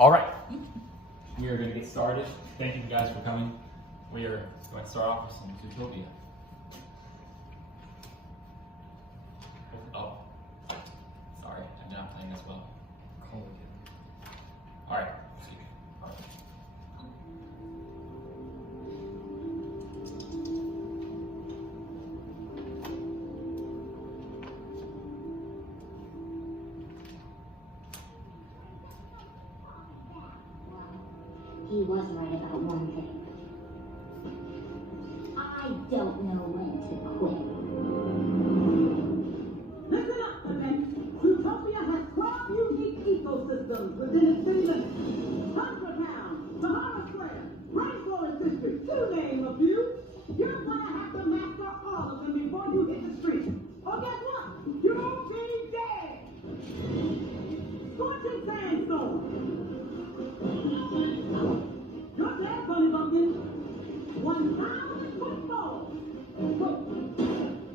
All right, we are going to get started. Thank you guys for coming. We are going to start off with some Zootopia. Oh, sorry, I'm not playing as well. All right. He was right about one thing. I don't know when to quit. Listen up, women. Zootopia has 12 unique ecosystems within its city limits. Hunter Town, Sahara Square, Rainforest District, to name a few. You're gonna have to master all of them before you hit the street. Or guess what? You'll be dead. Scorching sandstorm. You're dead, Bunny Bumpkin. 1,000 football.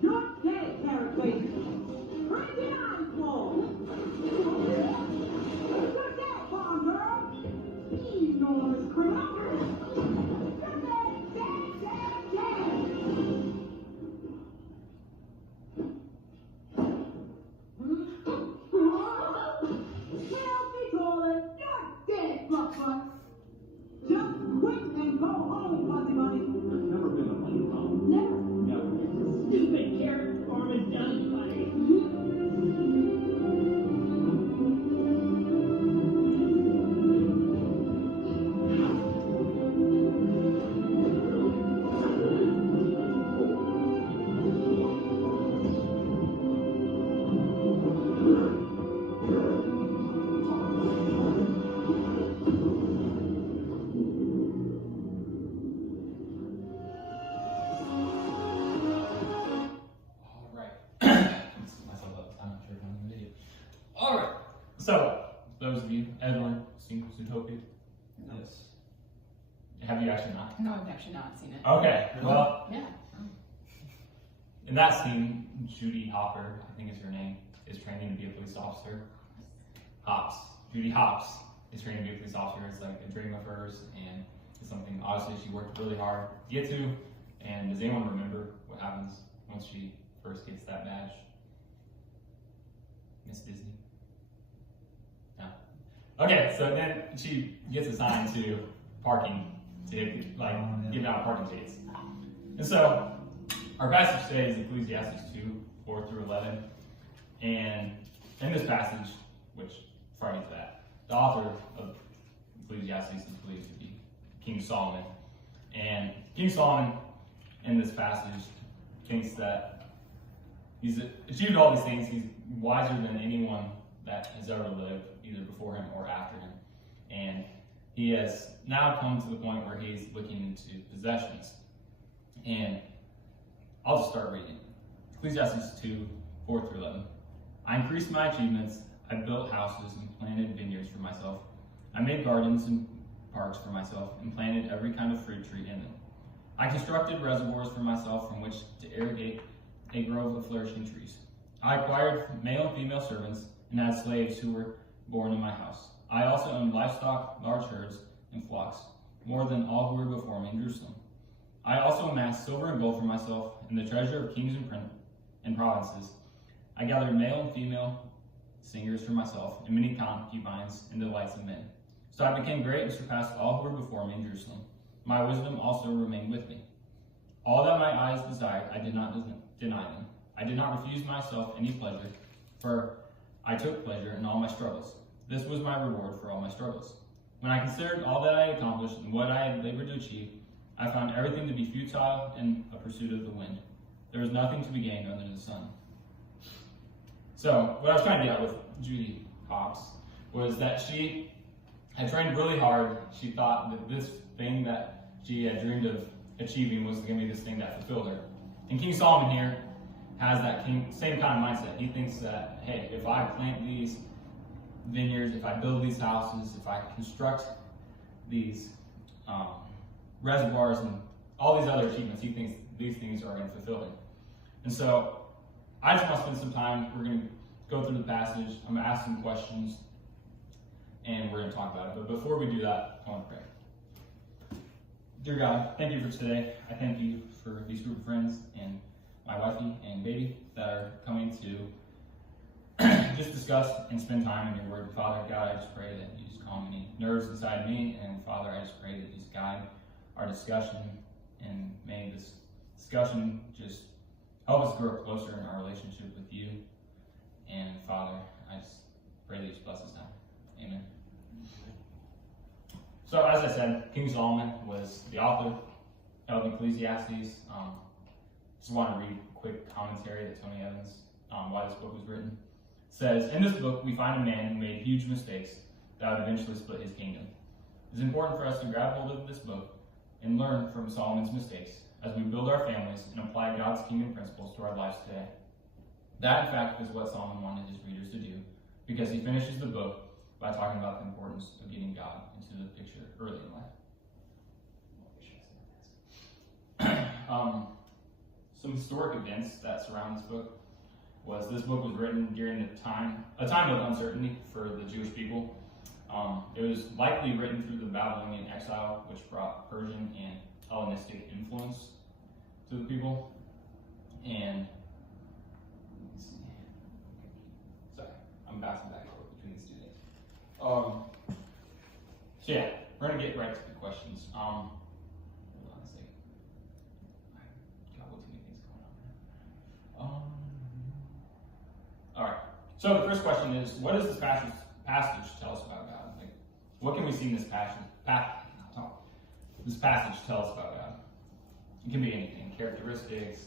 You're dead, Carrot Face. Crazy Ice Wall. You're dead, Farm Girl. Enormous criminal. You're dead, dead, dead, dead. Selfie toilet. You're dead, Fluffbutt. Just quit and go home, Fuzzy Bunny. I've never been a funny bum. Never. Never. Stupid carrot farm is done, buddy. All right. Myself up. I'm not sure if I'm in the video. All right. So, those of you, everyone, seen Zootopia? Yes. Have you actually not? No, I've actually not seen it. Okay. Well, Yeah. in that scene, Judy Hopper, I think is her name, is training to be a police officer. Hops. Judy Hops is training to be a police officer. It's like a dream of hers, and it's something obviously she worked really hard to get to. And does anyone remember what happens once she first gets that badge? Miss Disney? No. Okay, so then she gets assigned to parking to give out parking tickets. And so our passage today is Ecclesiastes 2:4-11. And in this passage, which before I get to that, the author of Ecclesiastes is believed to be King Solomon. And King Solomon in this passage thinks that he's achieved all these things. He's wiser than anyone that has ever lived, either before him or after him. And he has now come to the point where he's looking into possessions. And I'll just start reading. Ecclesiastes 2:4-11. I increased my achievements. I built houses and planted vineyards for myself. I made gardens and parks for myself and planted every kind of fruit tree in them. I constructed reservoirs for myself from which to irrigate a grove of flourishing trees. I acquired male and female servants and had slaves who were born in my house. I also owned livestock, large herds, and flocks, more than all who were before me in Jerusalem. I also amassed silver and gold for myself and the treasure of kings and provinces. I gathered male and female singers for myself and many concubines and delights of men. So I became great and surpassed all who were before me in Jerusalem. My wisdom also remained with me. All that my eyes desired, I did not deny them. I did not refuse myself any pleasure, for I took pleasure in all my struggles. This was my reward for all my struggles. When I considered all that I had accomplished and what I had labored to achieve, I found everything to be futile and a pursuit of the wind. There was nothing to be gained under the sun. So, what I was trying to get at with Judy Hopps was that she had trained really hard. She thought that this thing that she had dreamed of achieving was going to be this thing that fulfilled her. And King Solomon here has that same kind of mindset. He thinks that, hey, if I plant these vineyards, if I build these houses, if I construct these reservoirs and all these other achievements, he thinks these things are going to fulfill him. And so I just want to spend some time. We're going to go through the passage. I'm going to ask some questions, and we're going to talk about it. But before we do that, I want to pray. Dear God, thank you for today. I thank you for these group of friends and my wifey and baby that are coming to just discuss and spend time in your word. Father God, I just pray that you just calm any nerves inside me. And Father, I just pray that you just guide our discussion, and may this discussion just help us grow closer in our relationship with you. And Father, I just pray that you just bless us now. Amen. So as I said, King Solomon was the author of Ecclesiastes. Just want to read a quick commentary that Tony Evans, why this book was written. It says, in this book we find a man who made huge mistakes that would eventually split his kingdom. It is important for us to grab hold of this book and learn from Solomon's mistakes as we build our families and apply God's kingdom principles to our lives today. That, in fact, is what Solomon wanted his readers to do, because he finishes the book by talking about the importance of getting God into the picture early in life. Some historic events that surround this book was this book was written during a time of uncertainty for the Jewish people. It was likely written through the Babylonian exile, which brought Persian and Hellenistic influence to the people. And sorry, I'm bouncing back and forth between these two things. So yeah, we're gonna get right to the questions. Hold on a second. I got way too many things going on. All right. So the first question is, what does this passage tell us about God? Like, what can we see in this passage tell us about God? It can be anything, characteristics,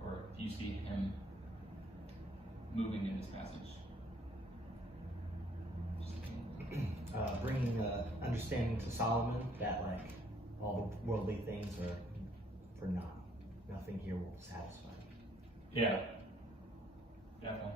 or if you see him moving in this passage. Bringing understanding to Solomon that like all the worldly things are for naught. Nothing here will satisfy. Yeah, definitely.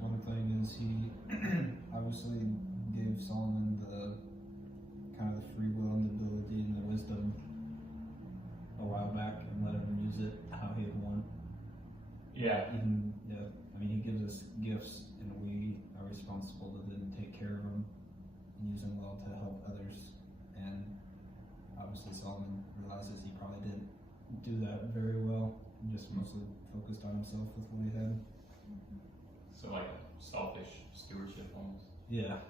One thing is he obviously gave Solomon the kind of the free will and the ability and the wisdom a while back and let him use it how he would want. Yeah. I mean, he gives us gifts and we are responsible to then take care of them and use them well to help others. And obviously Solomon realizes he probably didn't do that very well and just mostly focused on himself with what he had. So like selfish stewardship almost. Yeah.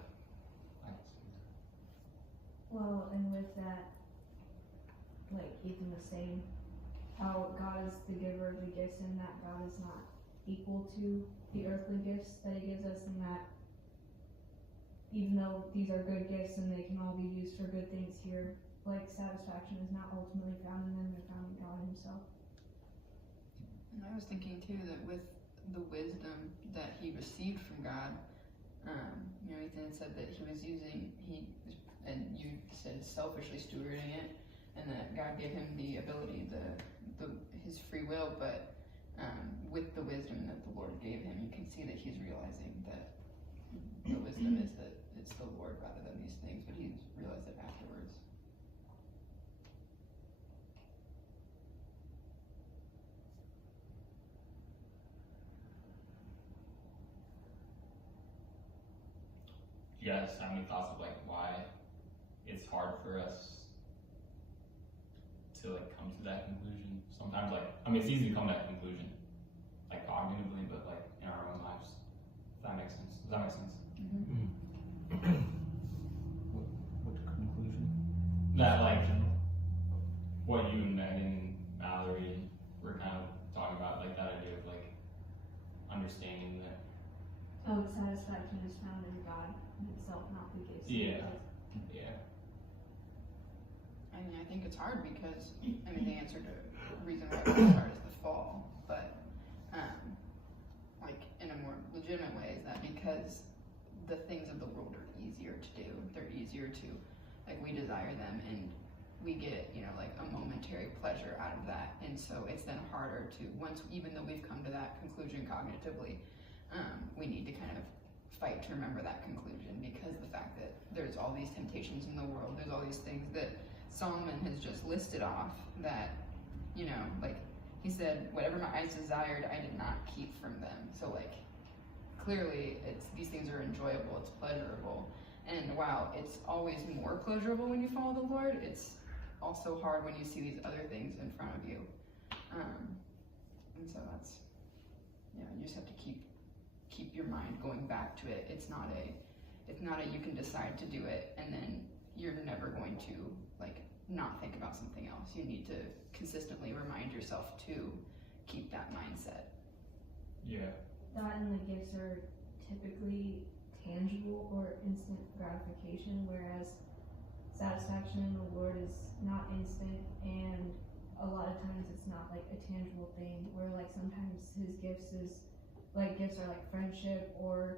Well, and with that, like Ethan was saying, how God is the giver of the gifts and that God is not equal to the earthly gifts that he gives us, and that even though these are good gifts and they can all be used for good things here, like satisfaction is not ultimately found in them, they're found in God himself. And I was thinking too that with the wisdom that he received from God, Ethan said that he was using, and you said selfishly stewarding it, and that God gave him the ability, his free will, but with the wisdom that the Lord gave him, you can see that he's realizing that the wisdom is that it's the Lord rather than these things, but he's realized it afterwards. You guys have any thoughts of like why it's hard for us to like come to that conclusion? Sometimes it's easy to come to that conclusion, like cognitively, but like in our own lives. If that makes sense. Does that make sense? Mm-hmm. What conclusion? That like what you and Megan and Mallory were kind of talking about, like that idea of like understanding that. Oh, satisfaction is found in God himself, not the gifts. Yeah. I mean, I think it's hard because, the answer to the reason why it's hard is the fall, but, like, in a more legitimate way is that because the things of the world are easier to do, they're easier to, like, we desire them, and we get, like, a momentary pleasure out of that, and so it's then harder to, even though we've come to that conclusion cognitively, we need to kind of fight to remember that conclusion, because the fact that there's all these temptations in the world, there's all these things that Solomon has just listed off that, you know, like he said, whatever my eyes desired, I did not keep from them. So like, clearly these things are enjoyable, it's pleasurable. And while it's always more pleasurable when you follow the Lord, it's also hard when you see these other things in front of you. And so that's, you know, you just have to keep your mind going back to it. It's not a you can decide to do it and then you're never going to like not think about something else. You need to consistently remind yourself to keep that mindset. Yeah. That and the gifts are typically tangible or instant gratification, whereas satisfaction in the Lord is not instant, and a lot of times it's not like a tangible thing, where like sometimes his gifts are like friendship, or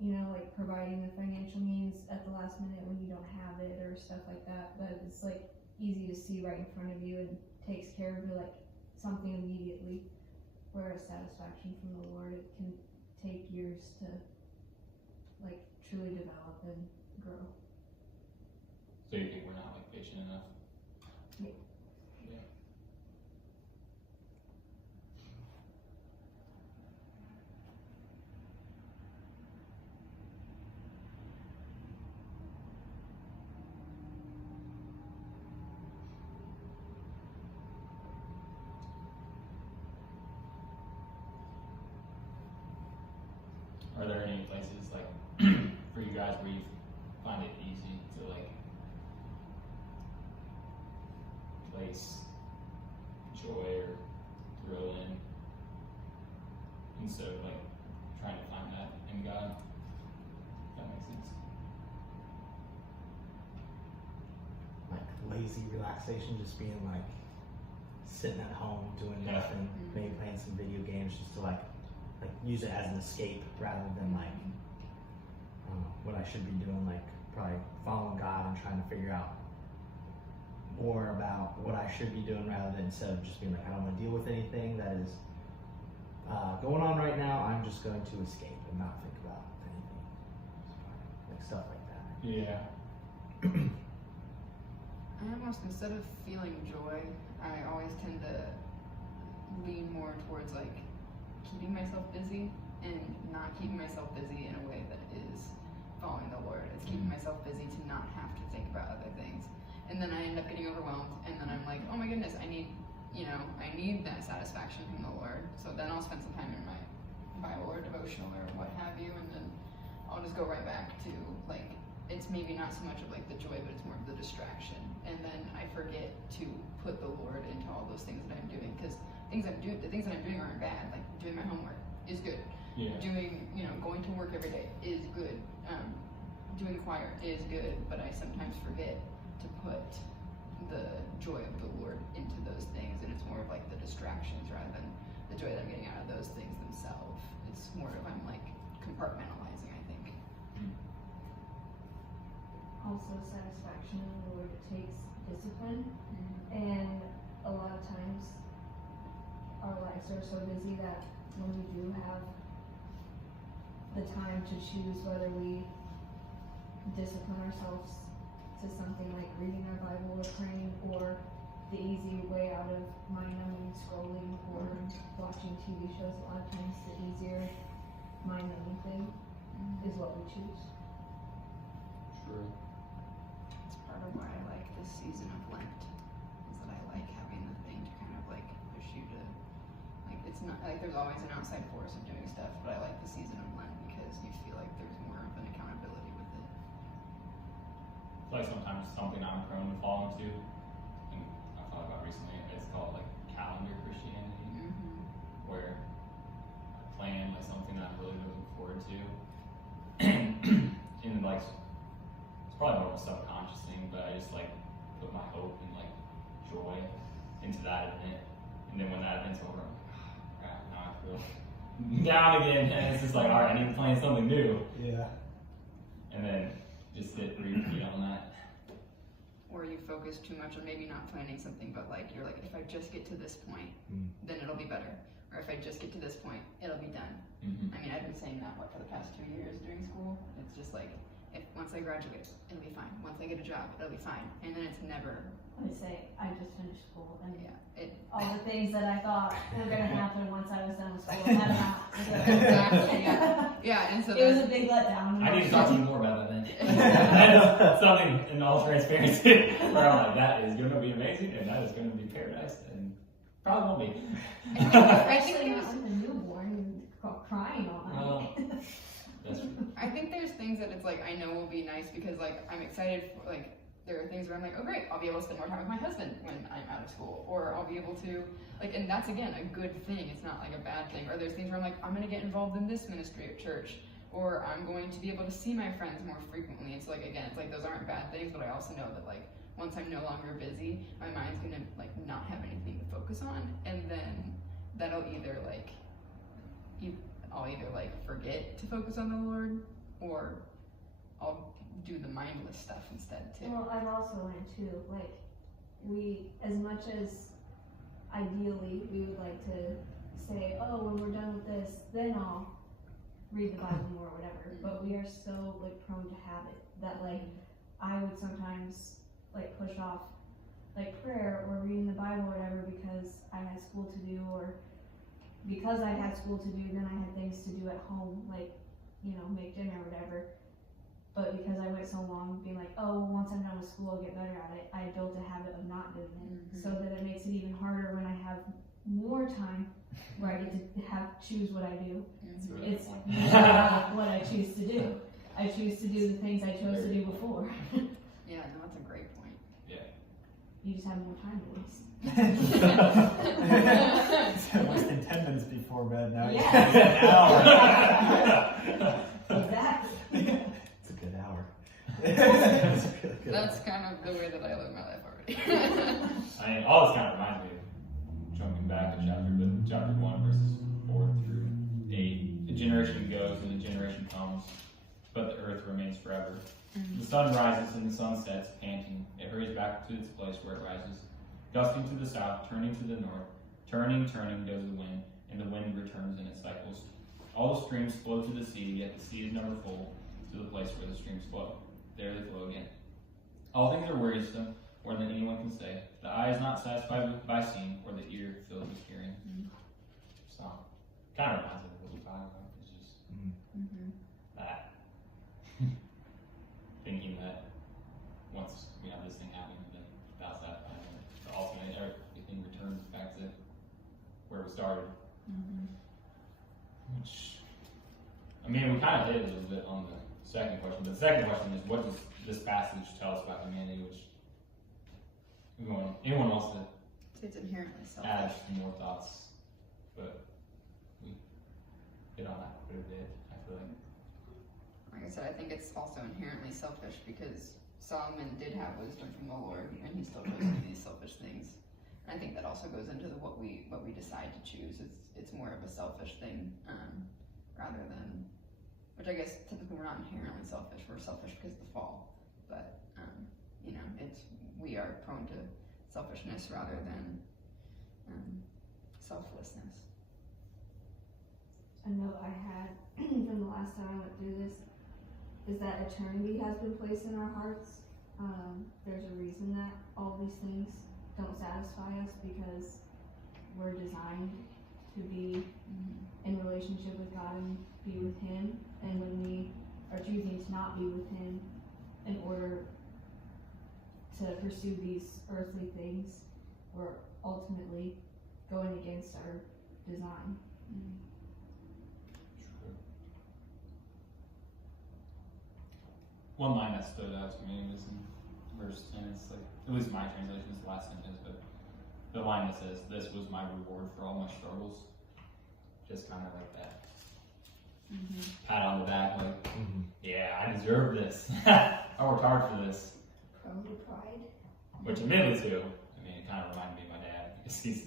you know, like providing the financial means at the last minute when you don't have it or stuff like that. But it's like easy to see right in front of you and takes care of you, like something immediately, whereas satisfaction from the Lord, it can take years to like truly develop and grow. So you think we're not like patient enough? Yeah. Yeah. Are there any places like for you guys where you find it easy to like place joy or thrill in instead of like trying to find that in God? If that makes sense. Like lazy relaxation, just being like sitting at home doing Yeah. nothing, maybe playing some video games just to like use it as an escape rather than like what I should be doing, like probably following God and trying to figure out more about what I should be doing rather than instead of just being like, I don't want to deal with anything that is going on right now. I'm just going to escape and not think about anything, like stuff like that. Yeah. I almost, instead of feeling joy, I always tend to lean more towards like keeping myself busy and not keeping myself busy in a way that is following the Lord. It's keeping myself busy to not have to think about other things. And then I end up getting overwhelmed, and then I'm like, oh my goodness, I need that satisfaction from the Lord. So then I'll spend some time in my Bible or devotional or what have you, and then I'll just go right back to like, it's maybe not so much of like the joy, but it's more of the distraction. And then I forget to put the Lord into all those things that I'm doing, because the things that I'm doing aren't bad. Like doing my homework is good. Yeah. Doing, going to work every day is good. Doing choir is good, but I sometimes forget to put the joy of the Lord into those things, and it's more of like the distractions rather than the joy that I'm getting out of those things themselves. It's more of I'm like compartmentalizing, I think. Also, satisfaction in the Lord, it takes discipline, and a lot of times our lives are so busy that when we do have the time to choose whether we discipline ourselves to something like reading our Bible or praying, or the easy way out of mind-numbing scrolling or watching TV shows, a lot of times the easier mind-numbing thing is what we choose. True. It's part of why I like this season of Lent, is that I like having the thing to kind of like push you to, like, it's not like there's always an outside force of doing stuff, but I like the season of Lent because you feel like there's more of an accountability with it. I feel like sometimes something I'm prone to fall into, and I thought about recently, it's called like calendar Christianity, where I plan like something that I'm really looking forward to, and like it's probably more of a subconscious thing, but I just like put my hope and like joy into that event, and then when that event's over, I'm like, oh, crap, now I feel down again, and it's just like, all right, I need to plan something new, Yeah. and then just repeat on that. Or you focus too much on maybe not planning something, but like you're like, if I just get to this point, then it'll be better. or if I just get to this point, it'll be done. Mm-hmm. I mean, I've been saying that for the past 2 years during school. It's just like, if once I graduate, it'll be fine. Once I get a job, it'll be fine. And then it's never, I would say I just finished school and yeah, all the things that I thought were gonna happen once I was done with school have not. Exactly, yeah, and so It was a big letdown. I need to talk to you more about that then. That is something in all transparency where I'm like, that is going to be amazing and that is going to be paradise and probably won't be. I think Especially there's, not with a newborn and crying all night. Well, that's true. I think there's things that it's like I know will be nice because like I'm excited for, like there are things where I'm like, oh great, I'll be able to spend more time with my husband when I'm out of school, or I'll be able to like, and that's again a good thing. It's not like a bad thing. Or there's things where I'm like, I'm gonna get involved in this ministry at church, or I'm going to be able to see my friends more frequently. It's like again, it's like those aren't bad things, but I also know that like once I'm no longer busy, my mind's gonna like not have anything to focus on, and then that'll either like I'll either like forget to focus on the Lord, or I'll do the mindless stuff instead too. Well, I've also learned too, like, we, as much as ideally we would like to say, oh, when we're done with this, then I'll read the Bible more or whatever, but we are so, like, prone to habit that, like, I would sometimes, like, push off, like, prayer or reading the Bible or whatever because I had school to do, or because I had school to do, then I had things to do at home, like, you know, make dinner or whatever. But because I went so long being like, oh, once I'm done with school, I'll get better at it, I built a habit of not doing it. So that it makes it even harder when I have more time where I get to choose what I do. It's what I choose to do. I choose to do the things I chose to do before. Yeah, no, that's a great point. Yeah. You just have more time to waste. Less than 10 minutes before bed now. Yeah. It's an hour. Exactly. It's a good hour. That's kind of the way that I live my life already. I mean, all this kind of reminds me of jumping back to chapter 1, verses 4 through 8. The generation goes and the generation comes, but the earth remains forever. The sun rises and the sun sets, panting. It hurries back to its place where it rises, gusting to the south, turning to the north. Turning, turning goes the wind, and the wind returns in its cycles. All the streams flow to the sea, yet the sea is never full to the place where the streams flow. There they flow again. All things are wearisome, more than anyone can say. The eye is not satisfied by seeing, or the ear filled with hearing. So, kind of reminds me of what we're talking about. It's just that. Thinking that once we have this thing happen, then that's that. The ultimate, everything returns back to where we started. Which, I mean, we kind of hit a little bit on the second question. But the second question is, what does this passage tell us about humanity? Which, anyone wants to It's inherently selfish. add some more thoughts, but we hit on that quite a bit, I feel like. Like I said, I think it's also inherently selfish because Solomon did have wisdom from the Lord, and he still chose to do these selfish things. And I think that also goes into what we decide to choose. It's more of a selfish thing, rather than, which I guess typically we're not inherently selfish. We're selfish because of the fall, but you know, we are prone to selfishness rather than selflessness. A note I had from the last time I went through this is that eternity has been placed in our hearts. There's a reason that all these things don't satisfy us, because we're designed to be in relationship with God and be with Him. And when we are choosing to not be with Him in order to pursue these earthly things, we're ultimately going against our design. One line that stood out to me was in verse 10. It's like, at least my translation is the last sentence, but the line that says, "This was my reward for all my struggles." Just kind of like that. Pat on the back, like, yeah, I deserve this. I worked hard for this. Prone to pride. Which admittedly too, I mean, it kind of reminded me of my dad, because he's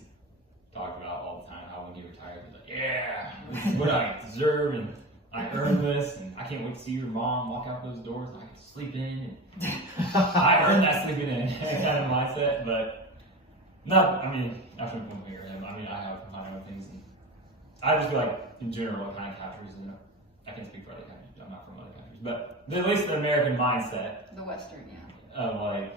talking about all the time how when he retired, he's like, yeah, this is what I deserve, and I earned this, and I can't wait to see your mom walk out those doors, and I can sleep in, and I earned that sleeping in kind of mindset. But not, I mean, I shouldn't compare him. I mean, I have my own things, and I just feel like in general, what kind of countries, you know, I can speak for other countries. I'm not from other countries, but at least the American mindset The Western, yeah. of like